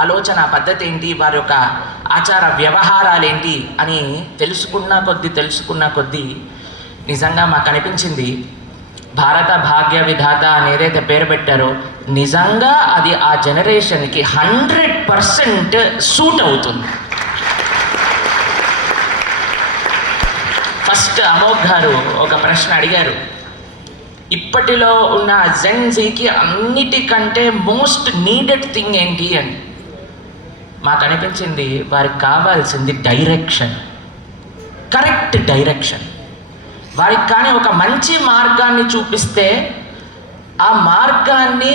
ఆలోచన పద్ధతి ఏంటి, వారి యొక్క ఆచార వ్యవహారాలు ఏంటి అని తెలుసుకున్న కొద్దీ నిజంగా మాకు అనిపించింది భారత భాగ్య విధాత అని ఏదైతే పేరు పెట్టారో నిజంగా అది ఆ జనరేషన్కి 100% సూట్ అవుతుంది. ఫస్ట్ అమోఘ్ గారు ఒక ప్రశ్న అడిగారు, ఇప్పటిలో ఉన్న జెన్జీకి అన్నిటికంటే మోస్ట్ నీడెడ్ థింగ్ ఏంటి అని. మాకు అనిపించింది వారికి కావాల్సింది డైరెక్షన్, కరెక్ట్ డైరెక్షన్. వారికి కానీ ఒక మంచి మార్గాన్ని చూపిస్తే ఆ మార్గాన్ని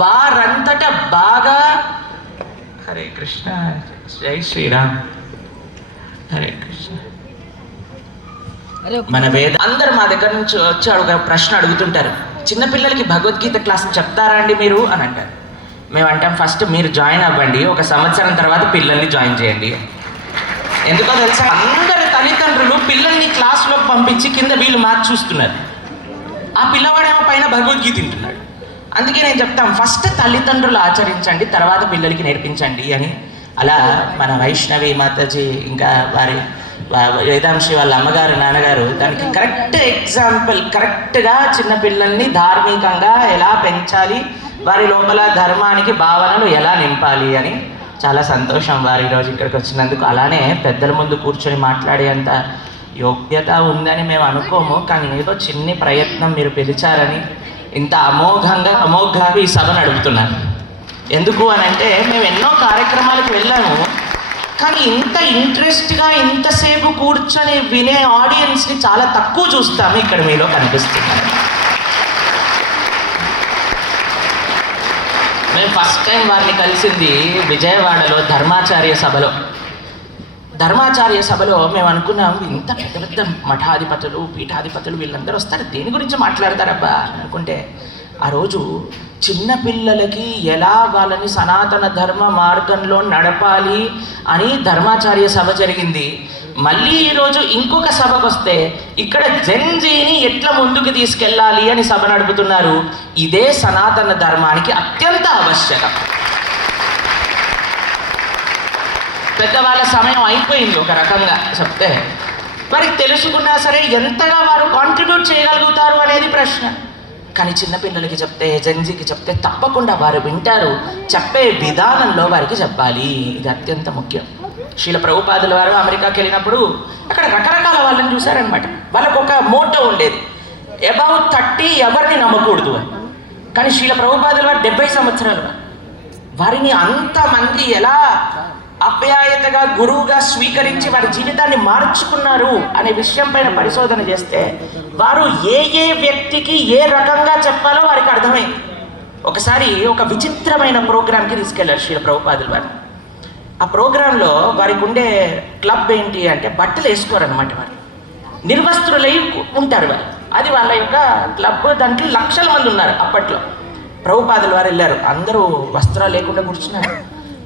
వారంతటా బాగా హరే కృష్ణ జై శ్రీరామ్ హరే కృష్ణ మన వేద అందరు మా దగ్గర నుంచి వచ్చి ఒక ప్రశ్న అడుగుతుంటారు, చిన్నపిల్లలకి భగవద్గీత క్లాస్ చెప్తారా అండి మీరు అని అంటారు. మేము అంటాం ఫస్ట్ మీరు జాయిన్ అవ్వండి, ఒక సంవత్సరం తర్వాత పిల్లల్ని జాయిన్ చేయండి. ఎందుకో తెలుసా, అందరి తల్లిదండ్రులు పిల్లల్ని క్లాస్లోకి పంపించి కింద వీళ్ళు మ్యాచ్ చూస్తున్నారు, ఆ పిల్లవాడేమో పైన భగవద్గీత తింటున్నాడు. అందుకే నేను చెప్తాం ఫస్ట్ తల్లిదండ్రులు ఆచరించండి, తర్వాత పిల్లలకి నేర్పించండి అని. అలా మన వైష్ణవి మాతాజీ ఇంకా వారి వేదాంశి వాళ్ళ అమ్మగారు నాన్నగారు దానికి కరెక్ట్ ఎగ్జాంపుల్, కరెక్ట్గా చిన్నపిల్లల్ని ధార్మికంగా ఎలా పెంచాలి, వారి లోపల ధర్మానికి భావనలు ఎలా నింపాలి అని. చాలా సంతోషం వారు ఈరోజు ఇక్కడికి వచ్చినందుకు. అలానే పెద్దల ముందు కూర్చొని మాట్లాడేంత యోగ్యత ఉందని మేము అనుకోము, కానీ ఏదో చిన్ని ప్రయత్నం మీరు పిలిచారని ఇంత అమోఘంగా ఈ సభ నడుపుతున్నారు. ఎందుకు అని అంటే మేము ఎన్నో కార్యక్రమాలకు వెళ్ళాము, కానీ ఇంత ఇంట్రెస్ట్గా ఇంతసేపు కూర్చొని వినే ఆడియన్స్ని చాలా తక్కువ చూస్తాము ఇక్కడ మీలో కనిపిస్తున్నారు. మేము ఫస్ట్ టైం వారిని కలిసింది విజయవాడలో ధర్మాచార్య సభలో మేము అనుకున్నాం ఇంత పెద్ద పెద్ద మఠాధిపతులు పీఠాధిపతులు వీళ్ళందరూ వస్తారు, దేని గురించి మాట్లాడతారబ్బా అనుకుంటే ఆ రోజు చిన్నపిల్లలకి ఎలా వాళ్ళని సనాతన ధర్మ మార్గంలో నడపాలి అని ధర్మాచార్య సభ జరిగింది. మళ్ళీ ఈరోజు ఇంకొక సభకు వస్తే ఇక్కడ జెన్జీని ఎట్లా ముందుకు తీసుకెళ్ళాలి అని సభ నడుపుతున్నారు. ఇదే సనాతన ధర్మానికి అత్యంత ఆవశ్యకం. పెద్దవాళ్ళ సమయం అయిపోయింది ఒక రకంగా చెప్తే, వారికి తెలుసుకున్నా సరే ఎంతగా వారు కాంట్రిబ్యూట్ చేయగలుగుతారు అనేది ప్రశ్న. కానీ చిన్నపిల్లలకి చెప్తే, జెన్జీకి చెప్తే తప్పకుండా వారు వింటారు. చెప్పే విధానంలో వారికి చెప్పాలి, ఇది అత్యంత ముఖ్యం. శ్రీల ప్రభుపాదుల వారు అమెరికాకి వెళ్ళినప్పుడు అక్కడ రకరకాల వాళ్ళని చూశారనమాట. వాళ్ళకు ఒక మోటో ఉండేది, అబౌట్ 30 ఎవరిని నమ్మకూడదు అని. కానీ శ్రీల ప్రభుపాదుల వారు 70 సంవత్సరాలు వారిని అంతమంది ఎలా అప్యాయతగా గురువుగా స్వీకరించి వారి జీవితాన్ని మార్చుకున్నారు అనే విషయం పైన పరిశోధన చేస్తే వారు ఏ వ్యక్తికి ఏ రకంగా చెప్పాలో వారికి అర్థమైంది. ఒకసారి ఒక విచిత్రమైన ప్రోగ్రాంకి తీసుకెళ్లారు శ్రీల ప్రభుపాదుల వారు. ఆ ప్రోగ్రాంలో వారికి ఉండే క్లబ్ ఏంటి అంటే బట్టలు వేసుకోరనమాట, వారు నిర్వస్త్రులై ఉంటారు వారు. అది వాళ్ళ యొక్క క్లబ్. దాంట్లో లక్షల మంది ఉన్నారు అప్పట్లో. ప్రభుపాదుల వారు వెళ్ళారు, అందరూ వస్త్రాలు లేకుండా కూర్చున్నారు.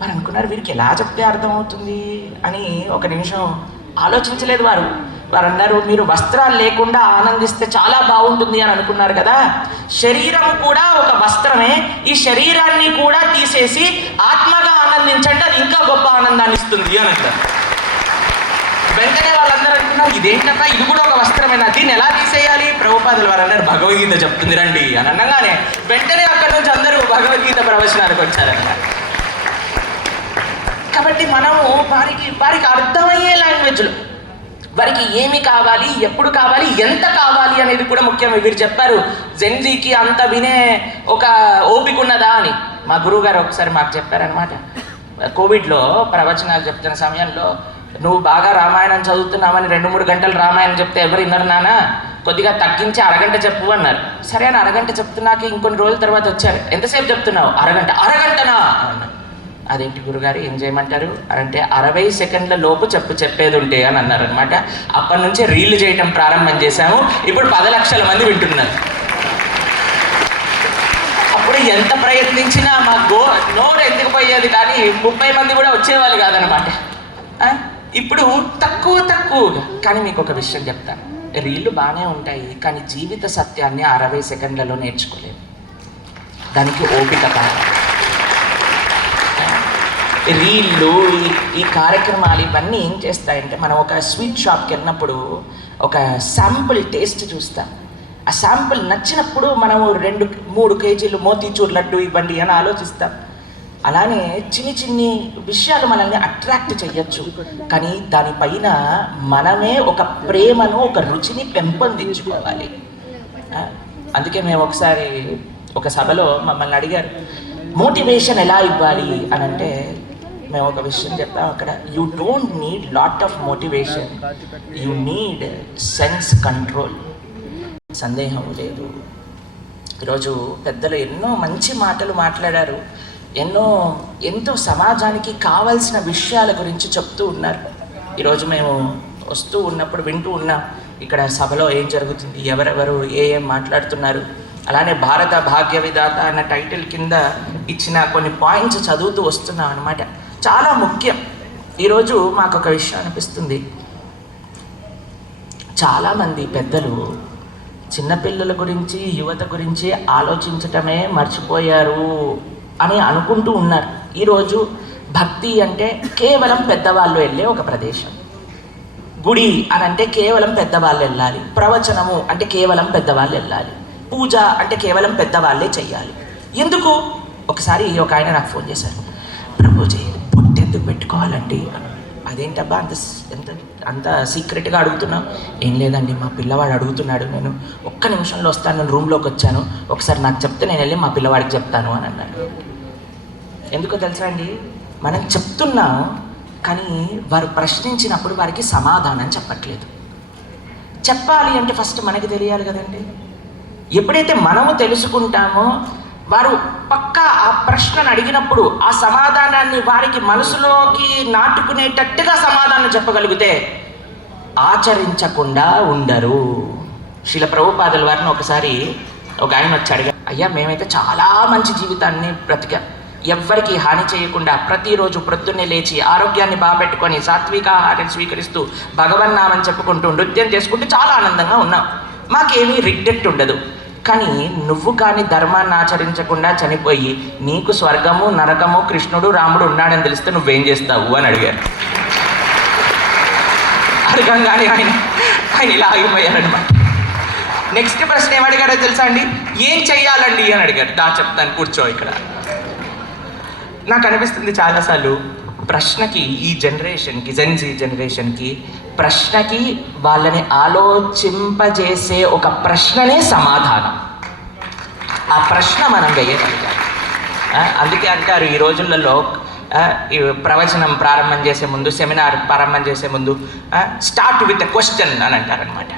వారు అనుకున్నారు వీరికి ఎలా చెప్తే అర్థమవుతుంది అని ఒక నిమిషం ఆలోచించలేదు వారు. వారు అన్నారు, మీరు వస్త్రాలు లేకుండా ఆనందిస్తే చాలా బాగుంటుంది అని అనుకున్నారు కదా, శరీరం కూడా ఒక వస్త్రమే, ఈ శరీరాన్ని కూడా తీసేసి ఆత్మగా ఆనందించండి, అది ఇంకా గొప్ప ఆనందాన్ని ఇస్తుంది అని అంటారు. వెంటనే వాళ్ళందరూ అంటున్నారు ఇదేంటన్నా, ఇది కూడా ఒక వస్త్రమేనా, దీన్ని ఎలా తీసేయాలి? ప్రభుపాదుల వారు అన్నారు భగవద్గీత చెప్తుంది రండి అని అనగానే వెంటనే అక్కడి నుంచి అందరూ భగవద్గీత ప్రవచనానికి వచ్చారన్నమాట. కాబట్టి మనము వారికి అర్థమయ్యే లాంగ్వేజ్లో వారికి ఏమి కావాలి, ఎప్పుడు కావాలి, ఎంత కావాలి అనేది కూడా ముఖ్యం. వీరు చెప్పారు జెన్జీకి అంత వినే ఒక ఓపిక ఉన్నదా అని. మా గురువు గారు ఒకసారి మాకు చెప్పారనమాట. కోవిడ్లో ప్రవచనాలు చెప్తున్న సమయంలో నువ్వు బాగా రామాయణం చదువుతున్నావని 2-3 గంటలు రామాయణం చెప్తే ఎవరు విన్నారు నాన్న, కొద్దిగా తగ్గించి అరగంట చెప్పు అన్నారు. సరే అని అరగంట చెప్తున్నాక ఇంకొన్ని రోజుల తర్వాత వచ్చారు, ఎంతసేపు చెప్తున్నావు? అరగంటనా అన్నారు. అదేంటి గురుగారు ఏం చేయమంటారు అంటే 60 సెకండ్ల లోపు చెప్పేది ఉంటే అని అన్నారనమాట. అప్పటి నుంచే రీల్ చేయటం ప్రారంభం చేశాము. ఇప్పుడు 10 లక్షల మంది వింటున్నారు. అప్పుడు ఎంత ప్రయత్నించినా మా నోరు ఎందుకు పోయేది, కానీ 30 మంది కూడా వచ్చేవాళ్ళు కాదనమాట. ఇప్పుడు తక్కువగా. కానీ మీకు ఒక విషయం చెప్తాను, రీళ్ళు బాగానే ఉంటాయి, కానీ జీవిత సత్యాన్ని 60 సెకండ్లలో నేర్చుకోలేదు. దానికి ఓపిక కాదు. రీళ్ళు, ఈ కార్యక్రమాలు ఇవన్నీ ఏం చేస్తాయంటే, మనం ఒక స్వీట్ షాప్కి వెళ్ళినప్పుడు ఒక శాంపుల్ టేస్ట్ చూస్తాం. ఆ శాంపుల్ నచ్చినప్పుడు మనము 2-3 కేజీలు మోతీచూర్ లడ్డు ఇవ్వండి అని ఆలోచిస్తాం. అలానే చిన్ని విషయాలు మనల్ని అట్రాక్ట్ చెయ్యొచ్చు, కానీ దానిపైన మనమే ఒక ప్రేమను, ఒక రుచిని పెంపొందించుకోవాలి. అందుకే మేము ఒకసారి ఒక సభలో మమ్మల్ని అడిగారు, మోటివేషన్ ఎలా ఇవ్వాలి అని అంటే మేము ఒక విషయం చెప్తాం అక్కడ, you don't need lot of motivation, you need sense control. సందేహం లేదు. ఈరోజు పెద్దలు ఎన్నో మంచి మాటలు మాట్లాడారు, ఎంతో సమాజానికి కావాల్సిన విషయాల గురించి చెప్తూ ఉన్నారు. ఈరోజు మేము వస్తూ ఉన్నప్పుడు వింటూ ఉన్నాం ఇక్కడ సభలో ఏం జరుగుతుంది, ఎవరెవరు ఏం మాట్లాడుతున్నారు. అలానే భారత భాగ్య విధాత అన్న టైటిల్ కింద ఇచ్చిన కొన్ని పాయింట్స్ చదువుతూ వస్తున్నాం అనమాట. చాలా ముఖ్యం. ఈరోజు మాకు ఒక విషయం అనిపిస్తుంది, చాలామంది పెద్దలు చిన్నపిల్లల గురించి, యువత గురించి ఆలోచించటమే మర్చిపోయారు అని అనుకుంటూ ఉన్నారు. ఈరోజు భక్తి అంటే కేవలం పెద్దవాళ్ళు వెళ్ళే ఒక ప్రదేశం, గుడి అని అంటే కేవలం పెద్దవాళ్ళు వెళ్ళాలి, ప్రవచనము అంటే కేవలం పెద్దవాళ్ళు వెళ్ళాలి, పూజ అంటే కేవలం పెద్దవాళ్ళే చెయ్యాలి. ఎందుకు? ఒకసారి ఒక ఆయన నాకు ఫోన్ చేశారు, ప్రభుజీ బొట్టు ఎందుకు పెట్టుకోవాలండి? అదేంటబ్బా అంత సీక్రెట్గా అడుగుతున్నావు? ఏం లేదండి, మా పిల్లవాడు అడుగుతున్నాడు, నేను ఒక్క నిమిషంలో వస్తాను, నేను రూమ్లోకి వచ్చాను, ఒకసారి నాకు చెప్తే నేను వెళ్ళి మా పిల్లవాడికి చెప్తాను అని అన్నాడు. ఎందుకో తెలుసా అండి, మనం చెప్తున్నాం కానీ వారు ప్రశ్నించినప్పుడు వారికి సమాధానం చెప్పట్లేదు. చెప్పాలి అంటే ఫస్ట్ మనకి తెలియాలి కదండి. ఎప్పుడైతే మనము తెలుసుకుంటామో, వారు పక్కా ఆ ప్రశ్నను అడిగినప్పుడు ఆ సమాధానాన్ని వారికి మనసులోకి నాటుకునేటట్టుగా సమాధానం చెప్పగలిగితే ఆచరించకుండా ఉండరు. శ్రీల ప్రభుపాదుల వారిని ఒకసారి ఒక ఆయన వచ్చి అడిగారు, అయ్యా మేమైతే చాలా మంచి జీవితాన్ని బ్రతికాం, ఎవ్వరికి హాని చేయకుండా ప్రతిరోజు ప్రొద్దున్నే లేచి ఆరోగ్యాన్ని బాగుపెట్టుకొని సాత్విక ఆహారం స్వీకరిస్తూ భగవన్నామని చెప్పుకుంటూ నృత్యం చేసుకుంటూ చాలా ఆనందంగా ఉన్నాం, మాకేమీ రిగ్రెట్ ఉండదు. కానీ నువ్వు కానీ ధర్మాన్ని ఆచరించకుండా చనిపోయి నీకు స్వర్గము నరకము కృష్ణుడు రాముడు ఉన్నాడని తెలిస్తే నువ్వేం చేస్తావు అని అడిగారు. అడగంగానే ఆయన ఇలా ఆగిపోయారనమాట. నెక్స్ట్ ప్రశ్న ఏమడిగారో తెలుసా అండి, ఏం చెయ్యాలండి అని అడిగారు. చెప్తాను, కూర్చో ఇక్కడ. నాకు అనిపిస్తుంది చాలాసార్లు ప్రశ్నకి, ఈ జనరేషన్కి, జెన్జీ జనరేషన్కి ప్రశ్నకి వాళ్ళని ఆలోచింపజేసే ఒక ప్రశ్ననే సమాధానం. ఆ ప్రశ్న మనం వేయగలిగాం. అందుకే అంటారు ఈ రోజులలో ప్రవచనం ప్రారంభం చేసే ముందు, సెమినార్ ప్రారంభం చేసే ముందు స్టార్ట్ విత్ ఎ క్వశ్చన్ అని అంటారనమాట.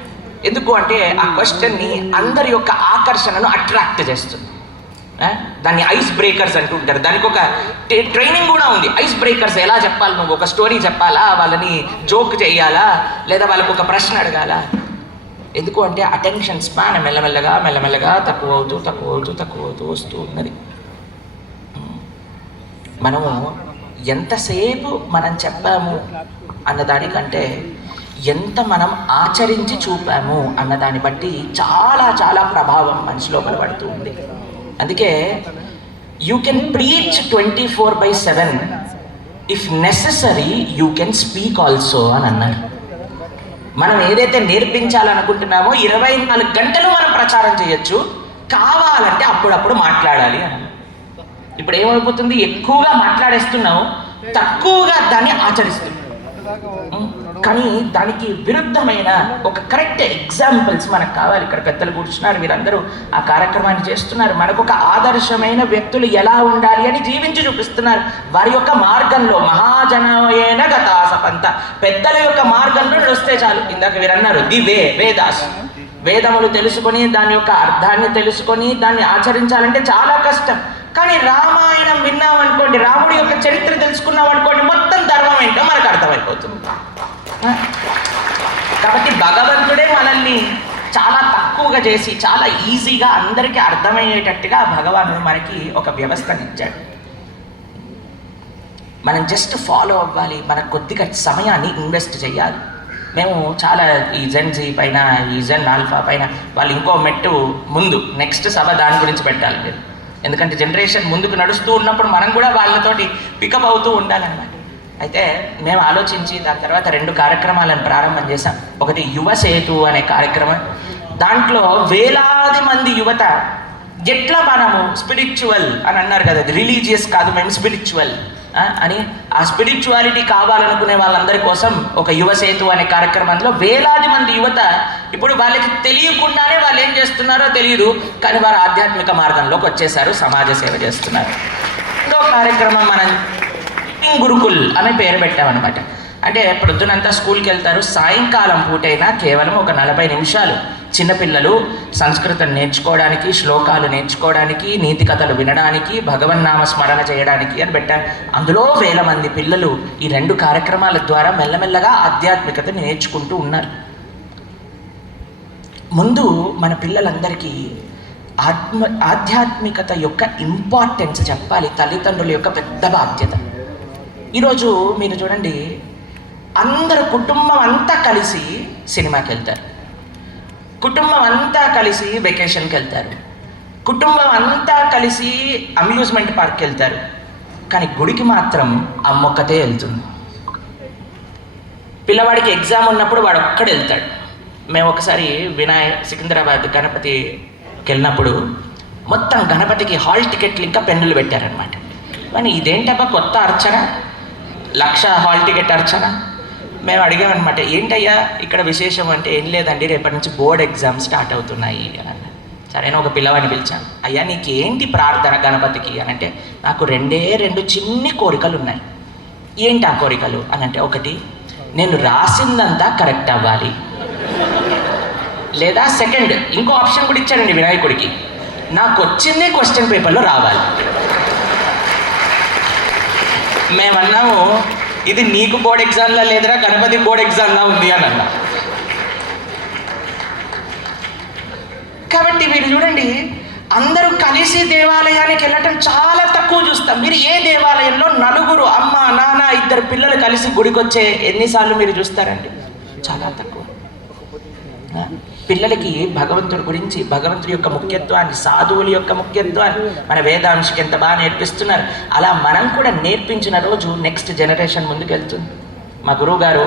ఎందుకు అంటే ఆ క్వశ్చన్ని అందరి యొక్క ఆకర్షణను అట్రాక్ట్ చేస్తుంది. దాన్ని ఐస్ బ్రేకర్స్ అంటూ ఉంటారు. దానికి ఒక ట్రైనింగ్ కూడా ఉంది. ఐస్ బ్రేకర్స్ ఎలా చెప్పాలి, నువ్వు ఒక స్టోరీ చెప్పాలా, వాళ్ళని జోక్ చేయాలా, లేదా వాళ్ళకు ఒక ప్రశ్న అడగాల. ఎందుకు అంటే అటెన్షన్ స్పాన్ మెల్లమెల్లగా తక్కువ అవుతూ వస్తూ ఉన్నది. మనము ఎంతసేపు మనం చెప్పాము అన్నదానికంటే ఎంత మనం ఆచరించి చూపాము అన్నదాన్ని బట్టి చాలా ప్రభావం మనిషిలో బలపడుతూ ఉంది. అందుకే you can preach 24/7, if necessary you can speak also అని అన్నారు. మనం ఏదైతే నేర్పించాలనుకుంటున్నామో 24 గంటలు మనం ప్రచారం చేయొచ్చు, కావాలంటే అప్పుడప్పుడు మాట్లాడాలి అని. ఇప్పుడు ఏమైపోతుంది, ఎక్కువగా మాట్లాడేస్తున్నావు, తక్కువగా దాన్ని ఆచరిస్తున్నావు. కానీ దానికి విరుద్ధమైన ఒక కరెక్ట్ ఎగ్జాంపుల్స్ మనకు కావాలి. ఇక్కడ పెద్దలు కూర్చున్నారు, వీరందరూ ఆ కార్యక్రమాన్ని చేస్తున్నారు. మనకు ఒక ఆదర్శమైన వ్యక్తులు ఎలా ఉండాలి అని జీవించి చూపిస్తున్నారు. వారి యొక్క మార్గంలో మహాజనయేన గతాసపంత, పెద్దల యొక్క మార్గంలో నడిస్తే చాలు. ఇందాక వీరన్నారు ది వే, వేదాస్, వేదములు తెలుసుకొని దాని యొక్క అర్థాన్ని తెలుసుకొని దాన్ని ఆచరించాలంటే చాలా కష్టం. కానీ రామాయణం విన్నామనుకోండి, రాముడి యొక్క చరిత్ర తెలుసుకున్నాం అనుకోండి, మొత్తం ధర్మం ఏంటో మనకు అర్థమైపోతుంది. కాబట్టి భగవంతుడే మనల్ని చాలా తక్కువగా చేసి చాలా ఈజీగా అందరికీ అర్థమయ్యేటట్టుగా భగవానుడు మనకి ఒక వ్యవస్థను ఇచ్చాడు. మనం జస్ట్ ఫాలో అవ్వాలి, మన కొద్దిగా సమయాన్ని ఇన్వెస్ట్ చేయాలి. మేము చాలా ఈ జెన్జీ పైన, ఈ జెన్ ఆల్ఫా పైన వాళ్ళు ఇంకో మెట్టు ముందు నెక్స్ట్ సభ దాని గురించి పెట్టాలి. మీరు ఎందుకంటే జనరేషన్ ముందుకు నడుస్తూ ఉన్నప్పుడు మనం కూడా వాళ్ళతోటి పికప్ అవుతూ ఉండాలన్నమాట. అయితే మేము ఆలోచించి దాని తర్వాత 2 కార్యక్రమాలను ప్రారంభం చేశాం. ఒకటి యువ సేతు అనే కార్యక్రమం. దాంట్లో వేలాది మంది యువత ఎట్లా మనము స్పిరిచువల్ అని అన్నారు కదా, అది రిలీజియస్ కాదు, మేము స్పిరిచువల్ అని ఆ స్పిరిచువాలిటీ కావాలనుకునే వాళ్ళందరి కోసం ఒక యువ సేతు అనే కార్యక్రమంలో వేలాది మంది యువత ఇప్పుడు వాళ్ళకి తెలియకుండానే వాళ్ళు ఏం చేస్తున్నారో తెలియదు, కానీ వారు ఆధ్యాత్మిక మార్గంలోకి వచ్చేసారు, సమాజ సేవ చేస్తున్నారు. రెండో కార్యక్రమం మనం గురుకుల్ అనే పేరు పెట్టామన్నమాట. అంటే ప్రొద్దునంతా స్కూల్కి వెళ్తారు, సాయంకాలం పూటైనా కేవలం ఒక 40 నిమిషాలు చిన్నపిల్లలు సంస్కృతం నేర్చుకోవడానికి, శ్లోకాలు నేర్చుకోవడానికి, నీతి కథలు వినడానికి, భగవన్నామ స్మరణ చేయడానికి అని పెట్టారు. అందులో వేల మంది పిల్లలు ఈ 2 కార్యక్రమాల ద్వారా మెల్లమెల్లగా ఆధ్యాత్మికతని నేర్చుకుంటూ ఉన్నారు. ముందు మన పిల్లలందరికీ ఆధ్యాత్మికత యొక్క ఇంపార్టెన్స్ చెప్పాలి, తల్లిదండ్రుల యొక్క పెద్ద బాధ్యత. ఈరోజు మీరు చూడండి, అందరు కుటుంబం అంతా కలిసి సినిమాకి వెళ్తారు, కుటుంబం అంతా కలిసి వెకేషన్కి వెళ్తారు, కుటుంబం అంతా కలిసి అమ్యూజ్మెంట్ పార్క్కి వెళ్తారు, కానీ గుడికి మాత్రం అమ్మొక్కతే వెళ్తుంది. పిల్లవాడికి ఎగ్జామ్ ఉన్నప్పుడు వాడు ఒక్కడే వెళ్తాడు. మేము ఒకసారి సికింద్రాబాద్ గణపతికి వెళ్ళినప్పుడు మొత్తం గణపతికి హాల్ టికెట్లు ఇంకా పెన్నులు పెట్టారనమాట. కానీ ఇదేంటబ్బా కొత్త అర్చన, 1,00,000 హాల్ టికెట్ అర్చన. మేము అడిగామన్నమాట, ఏంటయ్యా ఇక్కడ విశేషం అంటే, ఏం లేదండి రేపటి నుంచి బోర్డ్ ఎగ్జామ్ స్టార్ట్ అవుతున్నాయి అని అన్నారు. సరైన ఒక పిల్లవాడిని పిలిచాను, అయ్యా నీకేంటి ప్రార్థన గణపతికి అని అంటే, నాకు 2 చిన్ని కోరికలు ఉన్నాయి. ఏంటి ఆ కోరికలు అని అంటే, ఒకటి నేను రాసిందంతా కరెక్ట్ అవ్వాలి, లేదా సెకండ్ ఇంకో ఆప్షన్ కూడా ఇచ్చాడండి వినాయకుడికి, నాకు వచ్చిందే క్వశ్చన్ పేపర్లో రావాలి. మేమన్నాము, ఇది నీకు బోర్డ్ ఎగ్జామ్లా లేదురా, గణపతి బోర్డ్ ఎగ్జామ్లా ఉంది అని అన్నా. కాబట్టి మీరు చూడండి, అందరూ కలిసి దేవాలయానికి వెళ్ళటం చాలా తక్కువ చూస్తాం. మీరు ఏ దేవాలయంలో నలుగురు అమ్మ నాన్న 2 పిల్లలు కలిసి గుడికి వచ్చే ఎన్నిసార్లు మీరు చూస్తారండి? చాలా తక్కువ. పిల్లలకి భగవంతుడి గురించి, భగవంతుడి యొక్క ముఖ్యత్వాన్ని, సాధువుల యొక్క ముఖ్యత్వాన్ని మన వేదాంశకి ఎంత బాగా నేర్పిస్తున్నారు. అలా మనం కూడా నేర్పించిన రోజు నెక్స్ట్ జనరేషన్ ముందుకు వెళ్తుంది. మా గురువు గారు